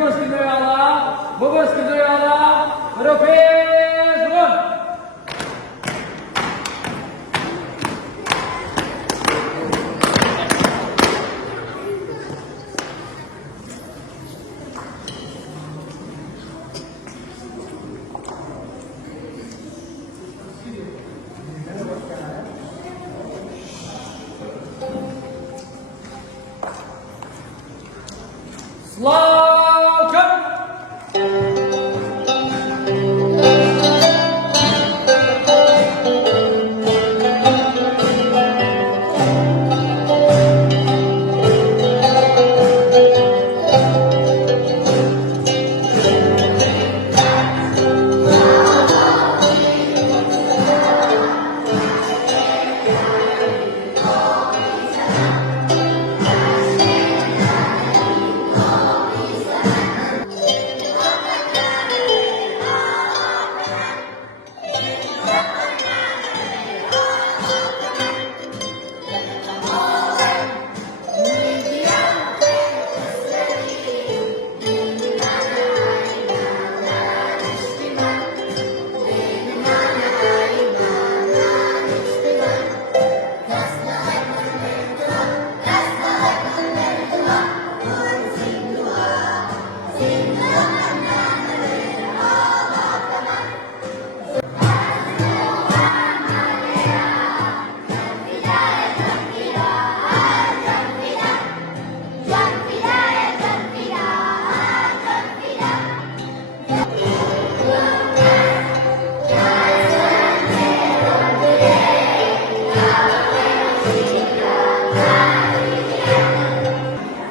Bugos Kidoyala, Rupes Run.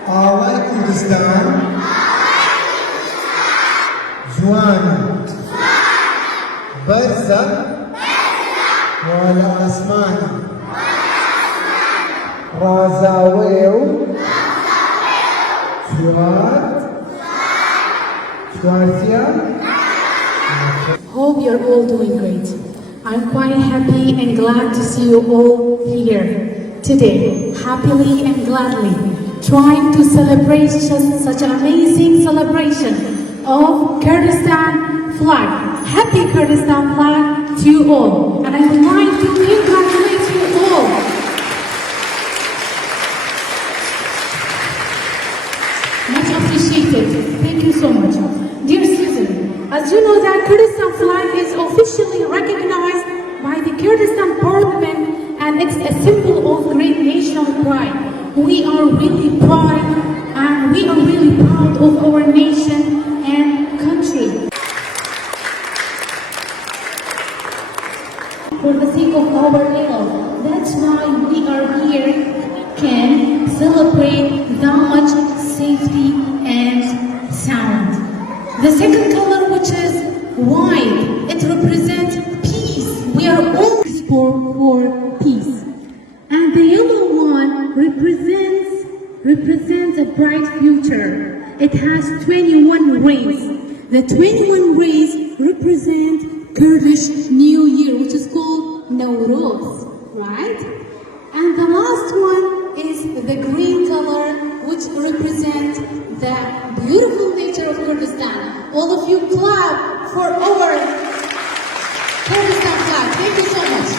آوای کوردستان جوانە بەرزە وەلە ئاسمانە ڕازاوەیە و چوارتیە. Hope you're all doing great. I'm quite happy and glad to see you all here today, happily and gladly, trying to celebrate such an amazing celebration of Kurdistan flag. Happy Kurdistan flag to you all. And I would like to congratulate you all. Much appreciated. Thank you so much. Dear Susan, as you know that Kurdistan flag is officially recognized by the Kurdistan Parliament and it's a symbol of great national pride. We are really proud and we are really proud of our nation and country. For the sake of our health, that's why we are here, can celebrate that much safety and sound. The second color, which is white, it represents peace. We are always for peace. And the yellow one represents a bright future. It has 21 rays. The 21 rays represent Kurdish New Year, which is called Nowruz, right? And the last one is the green color, which represents the beautiful nature of Kurdistan. All of you clap for our Kurdistan flag. Thank you so much.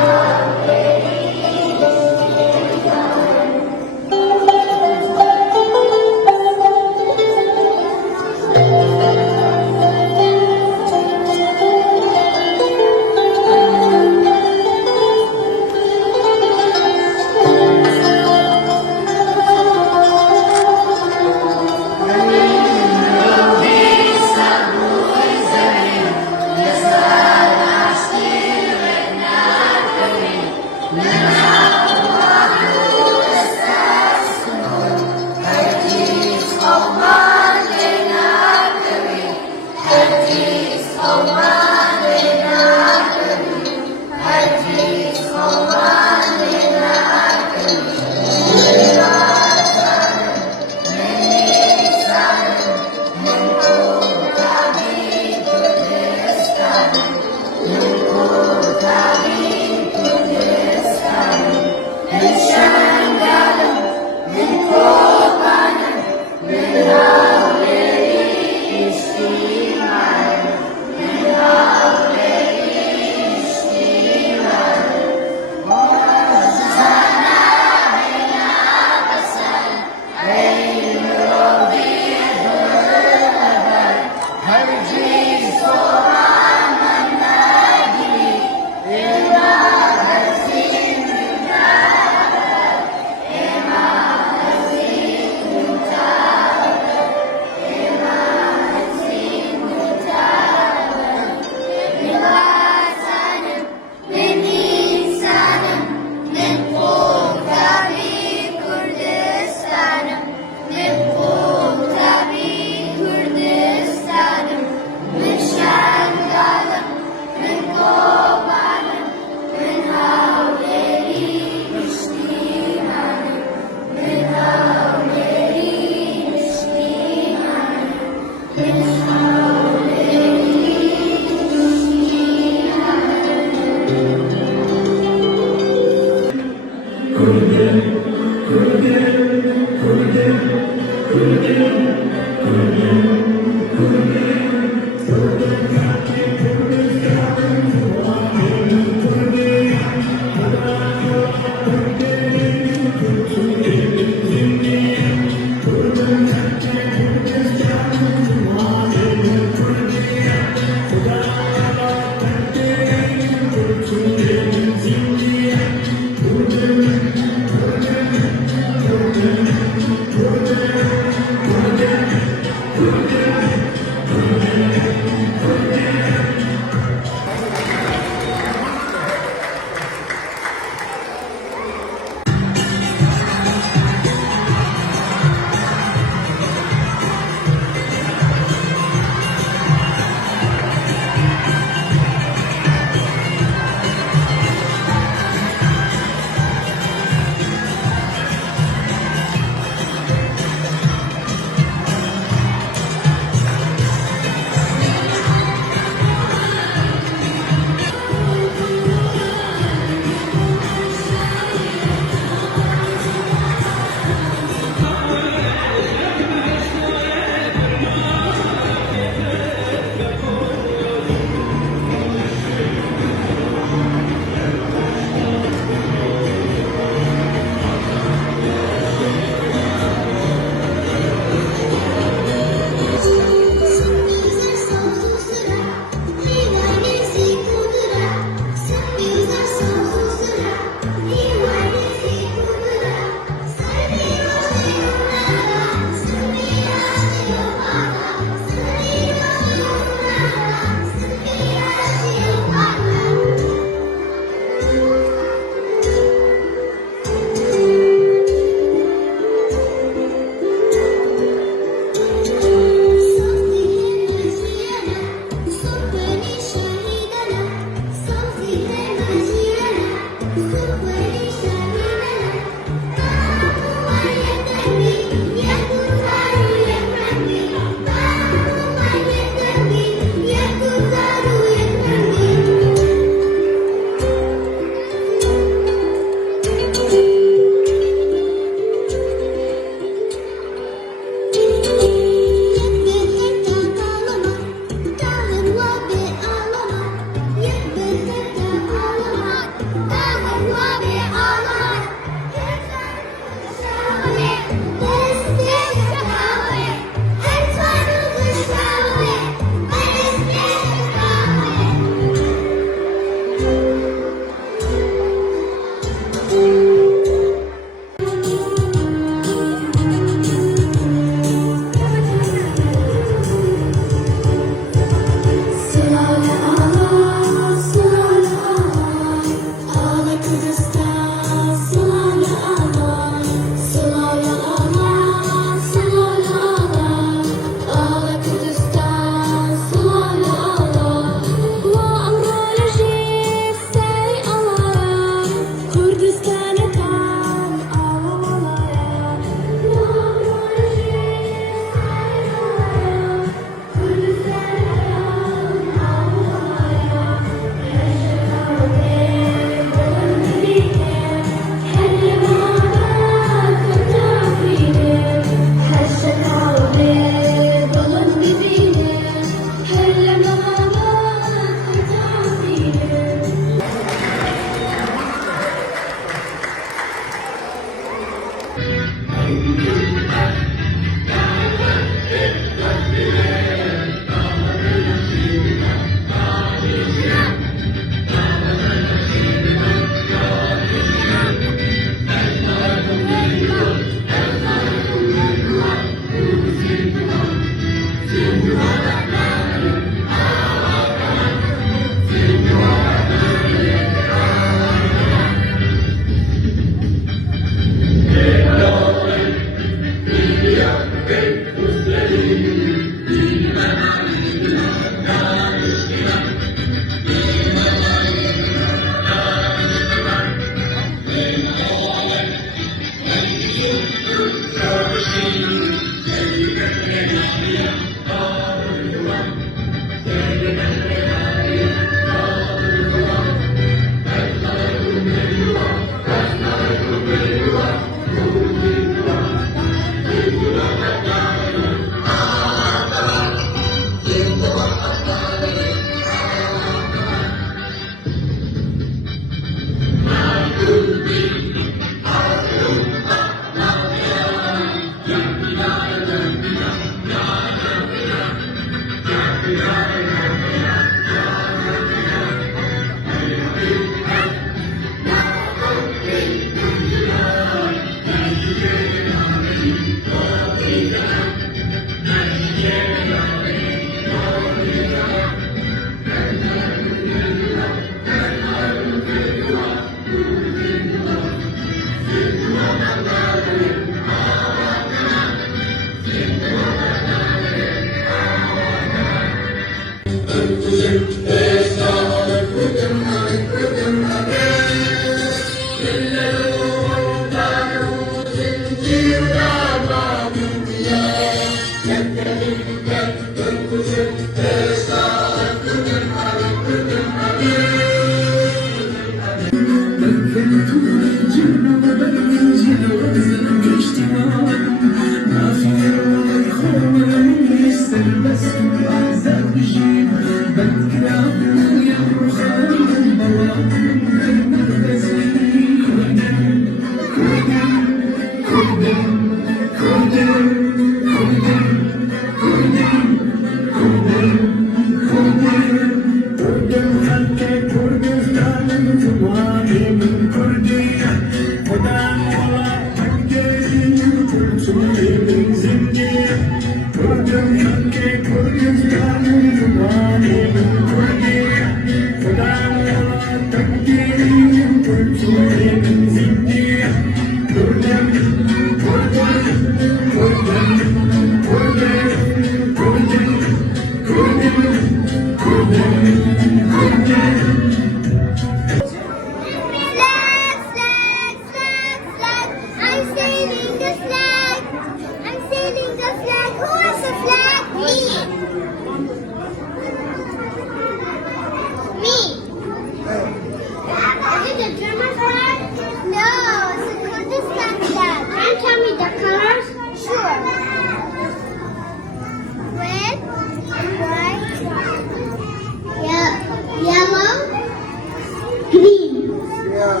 Green. Yeah.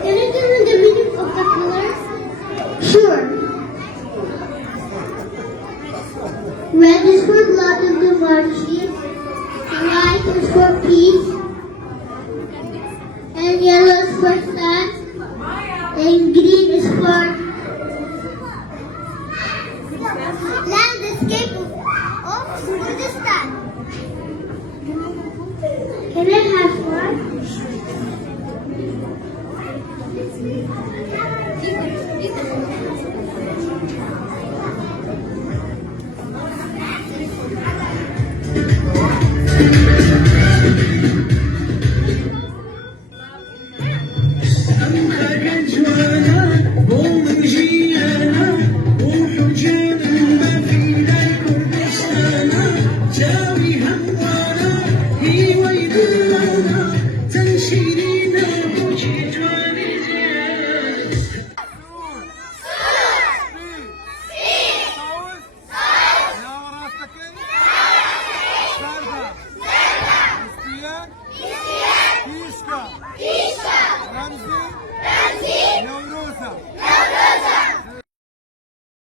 Can you tell me the meaning of the colors? Sure. Red is for blood and the marching. White is for peace. And yellow is for sun. And green is for landscape of Kurdistan. Can I have one?